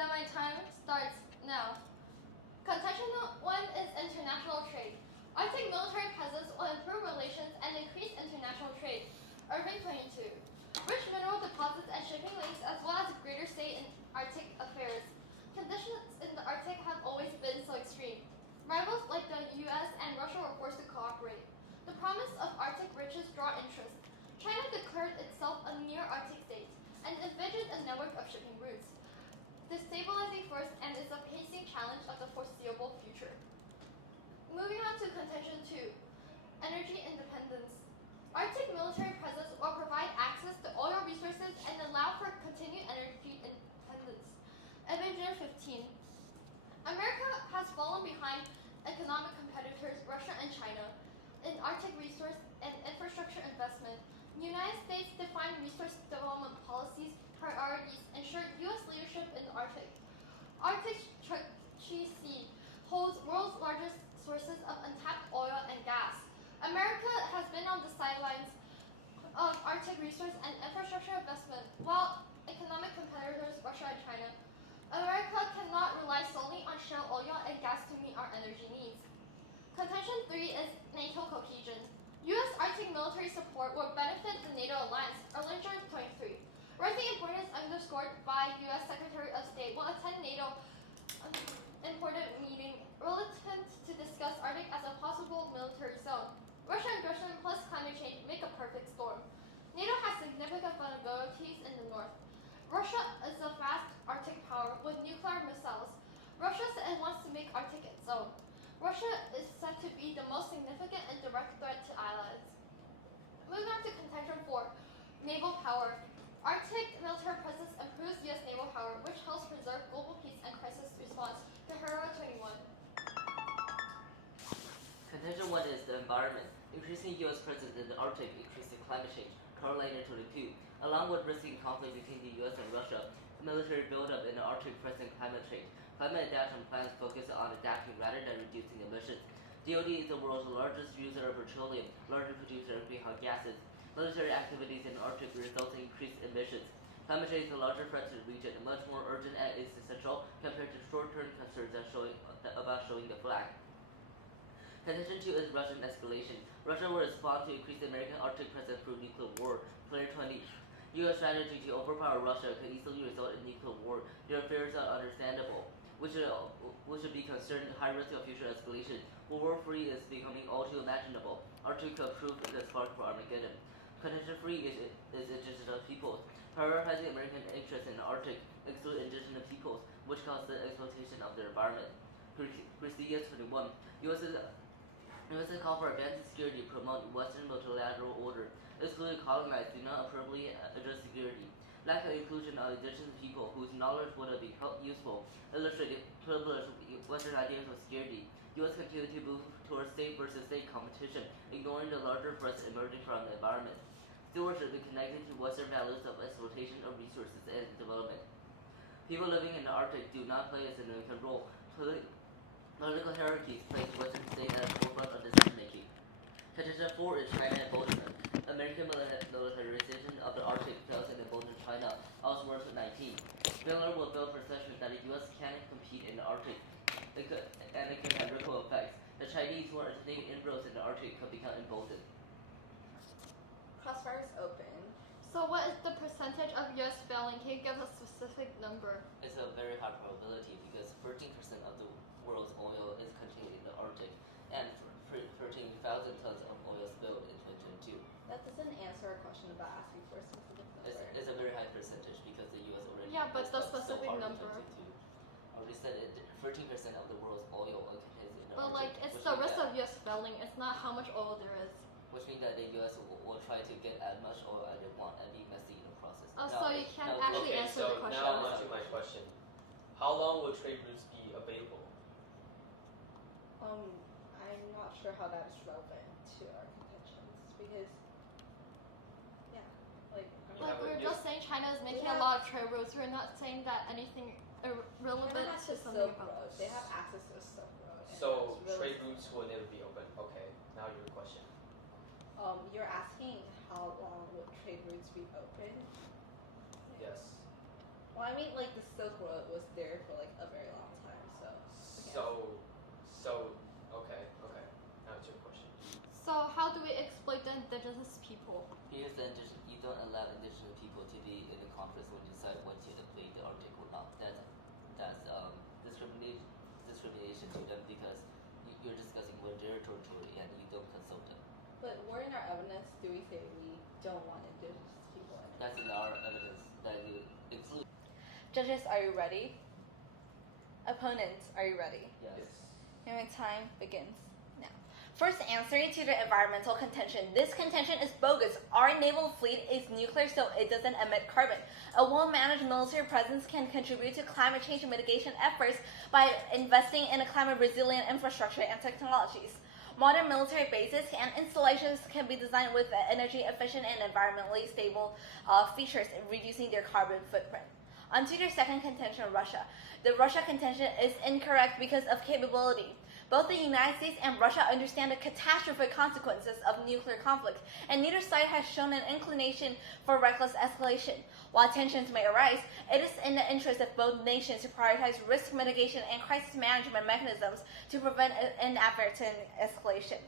Then my time starts now. Contention 1 is international trade. Arctic military presence will improve relations and increase international trade. Irving 22. Rich mineral deposits and shipping links, as well as greater say in Arctic affairs. Conditions in the Arctic have always been so extreme. Rivals like the US and Russia were forced to cooperate. The promise of Arctic riches draw interest. China declared itself a near-Arctic state and envisioned a network of shipping routes, destabilizing force and is a pacing challenge of the foreseeable future. Moving on to contention 2, energy independence. Arctic military presence will provide access to oil resources and allow for continued energy independence. Avenger 15. America has fallen behind economic competitors Russia and China in Arctic resource and infrastructure investment. The United States defined resource development policies, priorities, ensure U.S. leadership in the Arctic. Arctic Sea holds world's largest sources of untapped oil and gas. America has been on the sidelines of Arctic resource and infrastructure investment, while economic competitors Russia and China. America cannot rely solely on shale oil and gas to meet our energy needs. Contention 3 is NATO cohesion. U.S. Arctic military support will benefit the NATO alliance. Erlanger 23. Rising importance underscored by U.S. Secretary of State will attend NATO important meeting relative to discuss Arctic as a possible military zone. Russian aggression plus climate change make a perfect storm. NATO has significant vulnerabilities in the north. Russia is a vast Arctic power with nuclear missiles. Russia said it wants to make Arctic its own. Russia is said to be the most significant and direct threat to allies. Moving on to contention 4, naval power. Arctic military presence improves U.S. naval power, which helps preserve global peace and crisis response. Tahara 21. Contention 1 is the environment. Increasing U.S. presence in the Arctic increases climate change. Correlated to the 2. Along with risking conflict between the U.S. and Russia, the military buildup in the Arctic presents climate change. Climate adaptation plans focus on adapting rather than reducing emissions. DoD is the world's largest user of petroleum, largest producer of greenhouse gases. Military activities in the Arctic result in increased emissions. Climate change is a larger threat to the region, much more urgent and existential compared to short-term concerns about showing the flag. Contention 2 is Russian escalation. Russia will respond to increased American Arctic presence through nuclear war. Player 20. U.S. strategy to overpower Russia could easily result in nuclear war. Their fears are understandable. We should be concerned with high risk of future escalation. World War III is becoming all too imaginable. Arctic could prove the spark for Armageddon. Contention 3 is indigenous peoples. Prioritizing American interests in the Arctic exclude indigenous peoples, which cause the exploitation of their environment. Christia 21. U.S. call for advanced security to promote Western multilateral order. Excluded colonized do not appropriately address security. Lack of inclusion of indigenous people whose knowledge would be useful, illustrated privileged Western ideas of security. U.S. continue to move towards state versus state competition, ignoring the larger threats emerging from the environment. Stewardship is connected to Western values of exploitation of resources and development. People living in the Arctic do not play a significant role. Political hierarchies place Western states at the forefront of decision-making. Contention 4 is China emboldenment. American militarization of the Arctic fails and emboldened China, Ellsworth 19. Miller will build perception that the U.S. can compete in the Arctic, and it could have ripple effects. The Chinese who are taking inroads in the Arctic could become emboldened. Crossfire is open. So what is the percentage of U.S. failing? Can you give a specific number? It's a very high probability because 13% of the world's oil is contained in the Arctic, and 13,000 tons of oil spilled in 2022. That doesn't answer a question about asking for a specific number. It's a very high percentage because the U.S. already. Yeah, but the specific so number. I already said it. 13% of the world's oil contains in the But Arctic. like, it's the risk of U.S. failing. It's not how much oil there is. Which means that the U.S. will try to get as much oil as they want and be messy in the process. Oh, so you can't actually answer the question. Now on to my question. How long will trade routes be available? I'm not sure how that is relevant to our contentions because, yeah, like. Like we're just saying China is making a lot of trade routes. We're not saying that anything relevant to something about this. They have access to the Silk Road. So trade routes will never be open. Okay, now your question. You're asking how long will trade routes be open? Yes. Well, I mean, like the Silk Road was there indigenous people. Here's the you don't allow indigenous people to be in the conference when you decide what to invade the Arctic or not. That's discrimination to them because you're discussing what their territory and you don't consult them. But where in our evidence do we say we don't want indigenous people in it? That's in our evidence that you exclude. Judges, are you ready? Opponents, are you ready? Yes. And my time begins now. First, answering to the environmental contention. This contention is bogus. Our naval fleet is nuclear, so it doesn't emit carbon. A well-managed military presence can contribute to climate change mitigation efforts by investing in a climate-resilient infrastructure and technologies. Modern military bases and installations can be designed with energy-efficient and environmentally stable features, reducing their carbon footprint. Onto their second contention, Russia. The Russia contention is incorrect because of capability. Both the United States and Russia understand the catastrophic consequences of nuclear conflict, and neither side has shown an inclination for reckless escalation. While tensions may arise, it is in the interest of both nations to prioritize risk mitigation and crisis management mechanisms to prevent inadvertent escalation.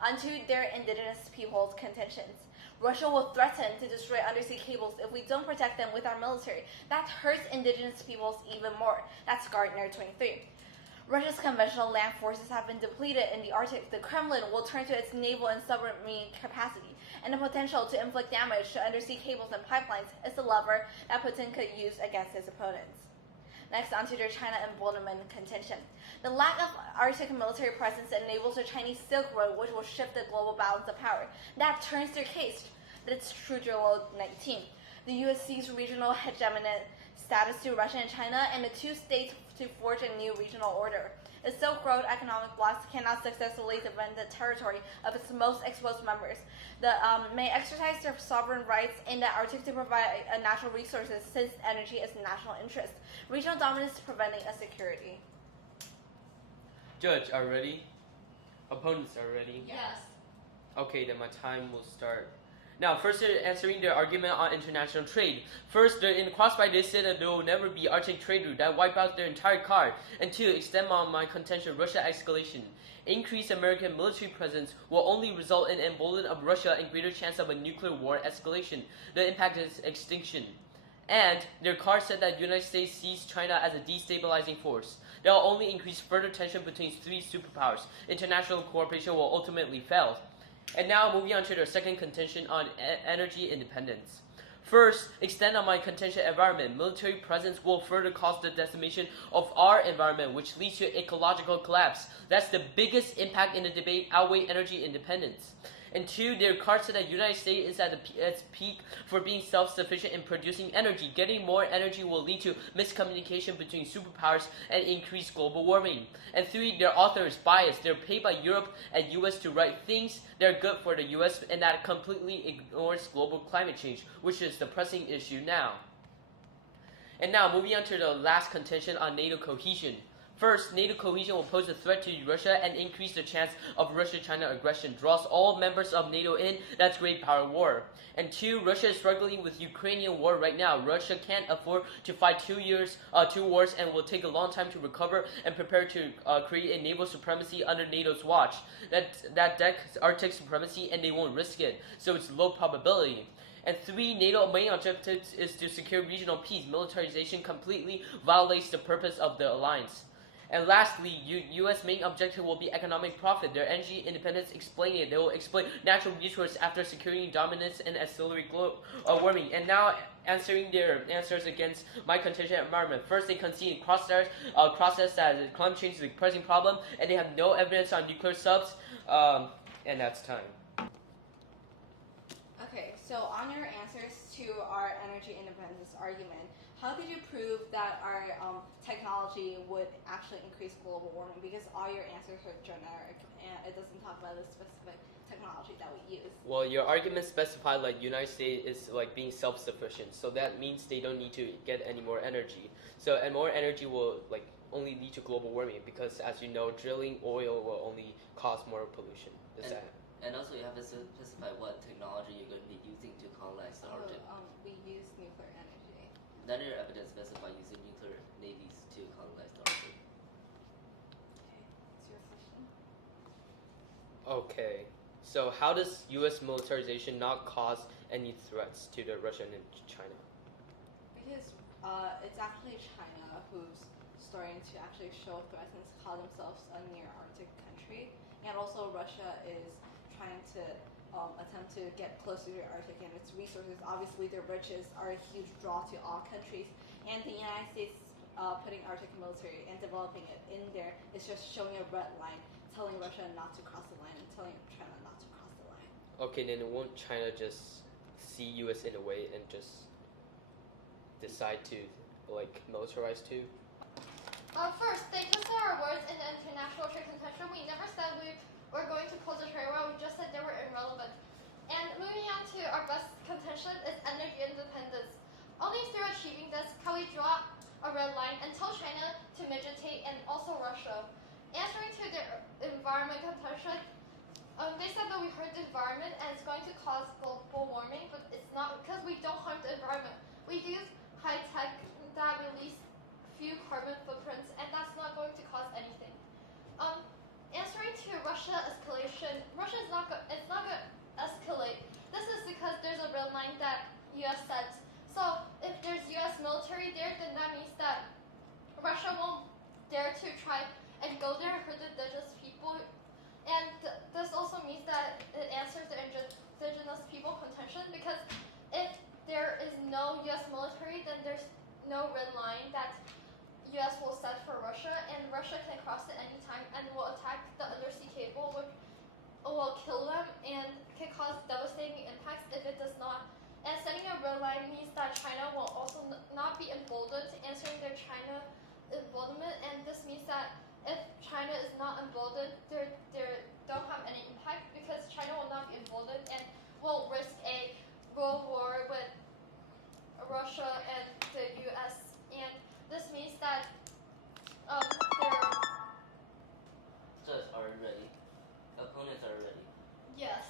Onto their indigenous peoples' contentions. Russia will threaten to destroy undersea cables if we don't protect them with our military. That hurts indigenous peoples even more. That's Gardner 23. Russia's conventional land forces have been depleted in the Arctic. The Kremlin will turn to its naval and submarine capacity, and the potential to inflict damage to undersea cables and pipelines is a lever that Putin could use against his opponents. Next, onto their China emboldenment contention. The lack of Arctic military presence enables the Chinese Silk Road, which will shift the global balance of power. That turns their case. That's Trudeau 19. The U.S. sees regional hegemonic status to Russia and China, and the two states to forge a new regional order. The Silk Road economic blocs cannot successfully defend the territory of its most exposed members. They may exercise their sovereign rights in the Arctic to provide natural resources, since energy is national interest. Regional dominance preventing a security. Judge, are ready? Opponents are ready? Yes. Okay, then my time will start. Now, first they're answering their argument on international trade. First, in Crossfire, they said that there will never be Arctic trade route that wipe out their entire card. And two, extend on my contention, Russia escalation. Increased American military presence will only result in emboldening of Russia and greater chance of a nuclear war escalation. The impact is extinction. And their card said that the United States sees China as a destabilizing force. That will only increase further tension between three superpowers. International cooperation will ultimately fail. And now moving on to their second contention on energy independence. First, extend on my contention environment. Military presence will further cause the decimation of our environment, which leads to ecological collapse. That's the biggest impact in the debate, outweigh energy independence. And two, their card said that the United States is at its peak for being self-sufficient in producing energy. Getting more energy will lead to miscommunication between superpowers and increased global warming. And three, their author is biased. They're paid by Europe and US to write things that are good for the US and that completely ignores global climate change, which is the pressing issue now. And now moving on to the last contention on NATO cohesion. First, NATO cohesion will pose a threat to Russia and increase the chance of Russia-China aggression. Draws all members of NATO in, that's great power war. And two, Russia is struggling with Ukrainian war right now. Russia can't afford to fight two wars and will take a long time to recover and prepare to create a naval supremacy under NATO's watch. That decks Arctic supremacy and they won't risk it, so it's low probability. And three, NATO main objective is to secure regional peace. Militarization completely violates the purpose of the alliance. And lastly, U.S. main objective will be economic profit. Their energy independence explain it. They will exploit natural resources after securing dominance and accelerate global warming. And now answering their answers against my contention environment. First, they concede process that climate change is a pressing problem, and they have no evidence on nuclear subs. And that's time. Okay, so on your answers to our energy independence argument, how could you prove that our technology would actually increase global warming? Because all your answers are generic and it doesn't talk about the specific technology that we use. Well, your argument specified like United States is like being self-sufficient, so that means they don't need to get any more energy. So and more energy will like only lead to global warming because, as you know, drilling oil will only cause more pollution. And also you have to specify what technology you're going to be using to colonize the Arctic. We use nuclear energy. Then your evidence specify using nuclear navies to colonize the Arctic. Okay, it's your question. Okay, So how does U.S. militarization not cause any threats to the Russia and China? Because it's actually China who's starting to actually show threats and call themselves a near Arctic country, and also Russia is trying to attempt to get close to the Arctic and its resources. Obviously, their riches are a huge draw to all countries, and the United States putting Arctic military and developing it in there is just showing a red line, telling Russia not to cross the line and telling China not to cross the line. Okay, then won't China just see U.S. in a way and just decide to like militarize too? First, they twisted our words in the international trade contention. We never said we were going to close the trade war. We just said they were irrelevant. And moving on to our best contention is energy independence. Only through achieving this can we draw a red line and tell China to meditate, and also Russia. Answering to the environment contention, they said that we hurt the environment and it's going to cause global warming, but it's not, because we don't harm the environment. We use high tech that release few carbon footprints, and that's not going to cause anything. Answering to Russia escalation, Russia is not going to escalate. This is because there's a red line that U.S. sets. So if there's U.S. military there, then that means that Russia won't dare to try and go there and hurt the indigenous people. And this also means that it answers the indigenous people contention, because if there is no U.S. military, then there's no red line that U.S. will set for Russia, and Russia can cross it anytime and will attack the undersea cable, which will kill them and can cause devastating impacts if it does not. And setting a red line means that China will also not be emboldened, answering their China emboldenment, and this means that if China is not emboldened, they don't have any impact, because China will not be emboldened and will risk a world war with Russia and the U.S. And this means that their Judges are ready. Opponents are ready. yes.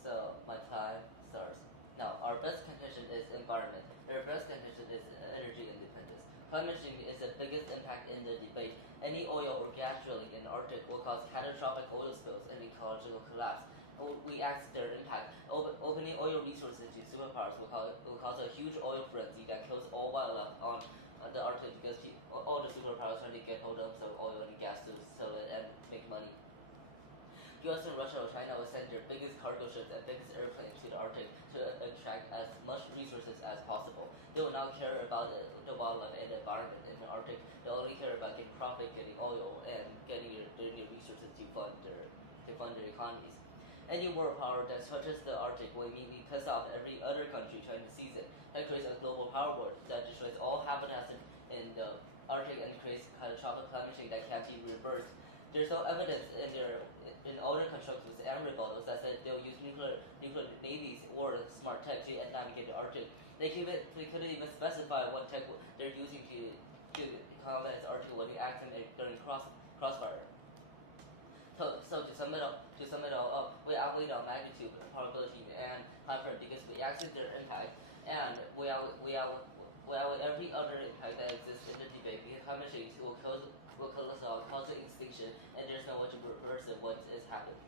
So my time starts. Now, our best contention is environment. Our best contention is energy independence. Climate change is the biggest impact in the debate. Any oil or gas drilling in the Arctic will cause catastrophic oil spills and ecological collapse. We ask their impact. Opening oil resources to superpowers will cause a huge oil frenzy that kills all wildlife on the Arctic, because all the superpowers trying to get hold of some oil and gas to sell it and make money. U.S. and Russia or China will send their biggest cargo ships and biggest airplanes to the Arctic to extract as much resources as possible. They will not care about the wildlife and the environment in the Arctic. They only care about getting profit, getting oil, and getting their resources to fund their economies. Any world power that touches the Arctic will immediately piss off every other country trying to seize it. That creates a global power war that destroys all habitats in the Arctic and creates catastrophic climate change that can't be reversed. There's no evidence in older constructions and rebuttals that said they'll use nuclear navies or smart tech to navigate the Arctic. They couldn't even specify what tech they're using to combat the Arctic when they act during crossfire. So to sum it all up, we outweigh the magnitude, probability, and time frame because we acted their impact, and we outweigh every other impact that exists in the debate, because climate change will kill us all, cause extinction, and there's no way to reverse it once it's happened.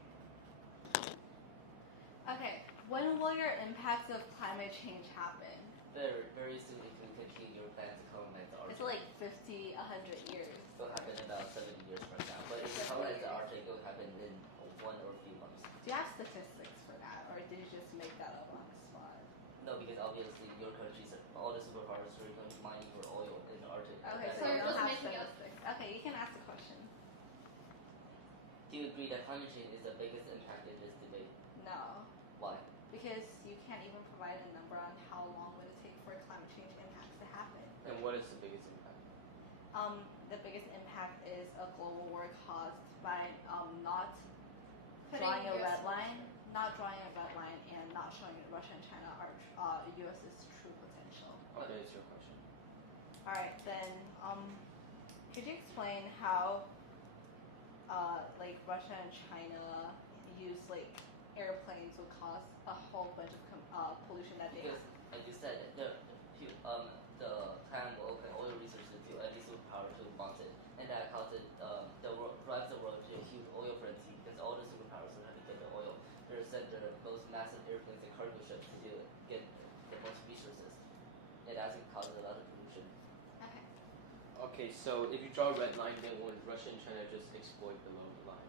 Okay, when will your impacts of climate change happen? Very soon if we continue your plans to colonize the Arctic. It's like 50, 100 years. It will happen in about 70 years from now. But if you colonize the Arctic, it will happen in 1 or a few months. Do you have statistics for that, or did you just make that up on the spot? No, because obviously your countries, all the superpowers are going to mining for oil in the Arctic. Okay, So so you you're don't just have making up. statistics. Okay, you can ask the question. Do you agree that climate change is the biggest impact in this debate? No, Why? because you can't even provide a number on how long would it take for climate change impacts to happen. And what is the biggest impact? The biggest impact is a global war caused by not Putting drawing a US red line, and not showing Russia and China our U.S.'s true potential. What is your question? All right, then, could you explain how, like Russia and China use like airplanes would cause a whole bunch of pollution that they Because, like you said, the China will open oil resources to any superpower to want it, and that causes drives the world to a huge oil frenzy because all the superpowers are trying to get the oil. Okay, so if you draw a red line, then will Russia and China just explode below the line?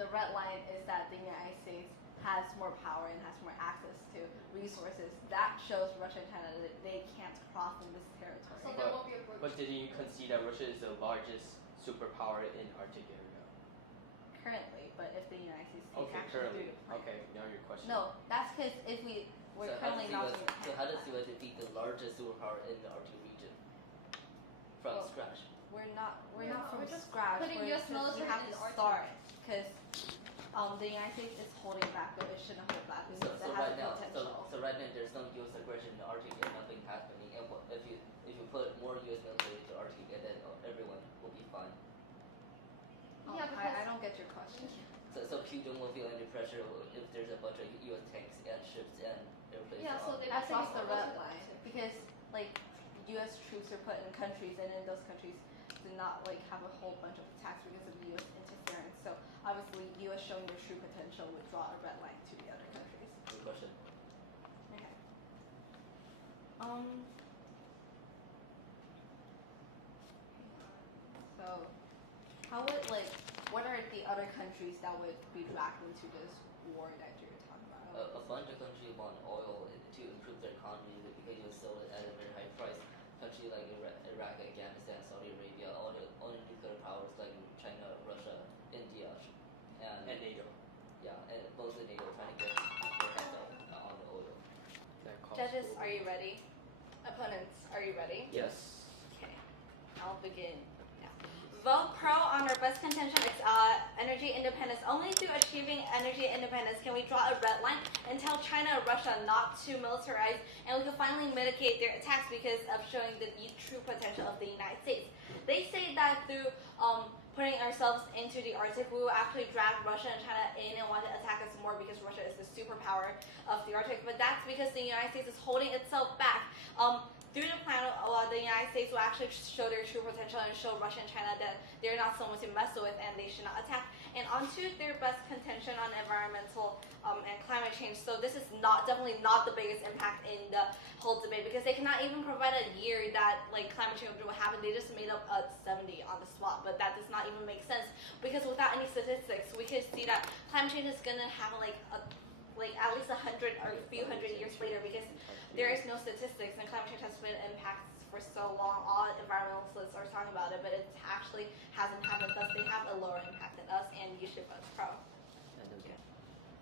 The red line is that the United States has more power and has more access to resources. That shows Russia and China that they can't cross in this territory. So there won't be a breach. But didn't you concede that Russia is the largest superpower in Arctic area? Currently, but if the United States takes Okay, action currently. through the plan. Okay, now your question. No, that's because if we're currently not doing the So how does plan. US defeat the largest superpower in the Arctic region? From Well, scratch. We're not Yeah, from we're just scratch. putting We're US just, we military have in to the Arctic. start because the United States is holding back, but it shouldn't hold back So, because so it has right the now, potential. so right now there's no US aggression in the Arctic and nothing happening. And if you put more US military into the Arctic, and then everyone will be fine. Yeah, because I don't get your question. So Putin won't feel any pressure if there's a bunch of US tanks and ships and airplanes. Yeah, so they That's cross the over red to the line Arctic. because like U.S. troops are put in countries, and then those countries do not like have a whole bunch of attacks because of U.S. interference. So obviously, U.S. showing their true potential would draw a red line to the other countries. Good question. Okay. So, how would what are the other countries that would be dragged into this war that you're talking about? A bunch of countries want oil to improve their economy because you sell it at a very high price. Countries like Iraq, Afghanistan, Saudi Arabia, all the nuclear powers like China, Russia, India, and NATO. Yeah, and mostly NATO trying to get their hands on the oil. That calls Judges, for- are you ready? Opponents, are you ready? Yes. Okay, I'll begin. Yeah. Vote pro on our best contention is energy independence. Only through achieving energy independence can we draw a red line and tell China and Russia not to militarize, and we can finally mitigate their attacks because of showing the true potential of the United States. They say that through putting ourselves into the Arctic, we will actually drag Russia and China in and want to attack us more because Russia is the superpower of the Arctic. But that's because the United States is holding itself back. Through the plan, the United States will actually show their true potential and show Russia and China that they're not someone to mess with and they should not attack. And onto their best contention on environmental and climate change. So this is definitely not the biggest impact in the whole debate because they cannot even provide a year that climate change will happen. They just made up a 70 on the spot, but that does not even make sense because without any statistics, we could see that climate change is gonna happen at least 100 or a few hundred years later because there is no statistics and climate change has been impacts for so long. All environmentalists are talking about it, but it actually hasn't happened. Thus, they have a lower impact than us, and you should vote pro.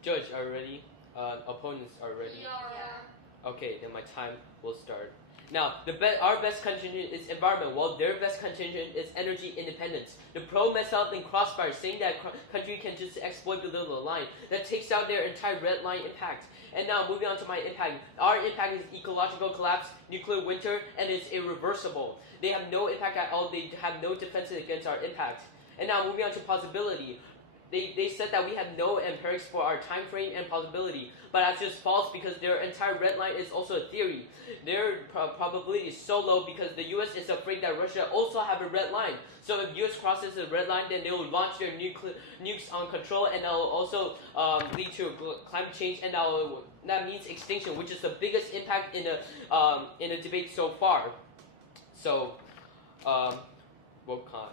Judge, are you ready? Opponents are ready. Yeah. Okay, then my time will start. Now, our best contingent is environment, while their best contingent is energy independence. The pro mess up in crossfire, saying that country can just exploit below the line. That takes out their entire red line impact. And now moving on to my impact. Our impact is ecological collapse, nuclear winter, and it's irreversible. They have no impact at all. They have no defenses against our impact. And now moving on to possibility. They said that we have no empirics for our time frame and possibility, but that's just false because their entire red line is also a theory. Their probability is so low because the U.S. is afraid that Russia also have a red line. So if U.S. crosses the red line, then they will launch their nukes on control, and that will also lead to climate change, and that means extinction, which is the biggest impact in the debate so far. So, Volkan.